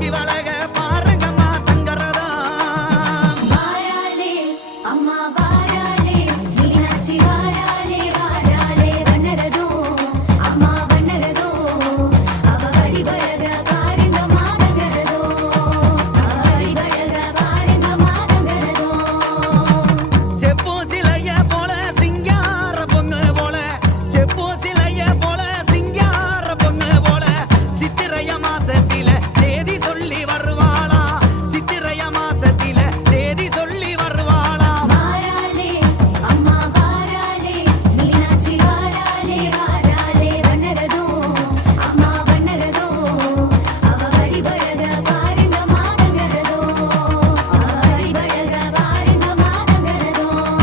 viva la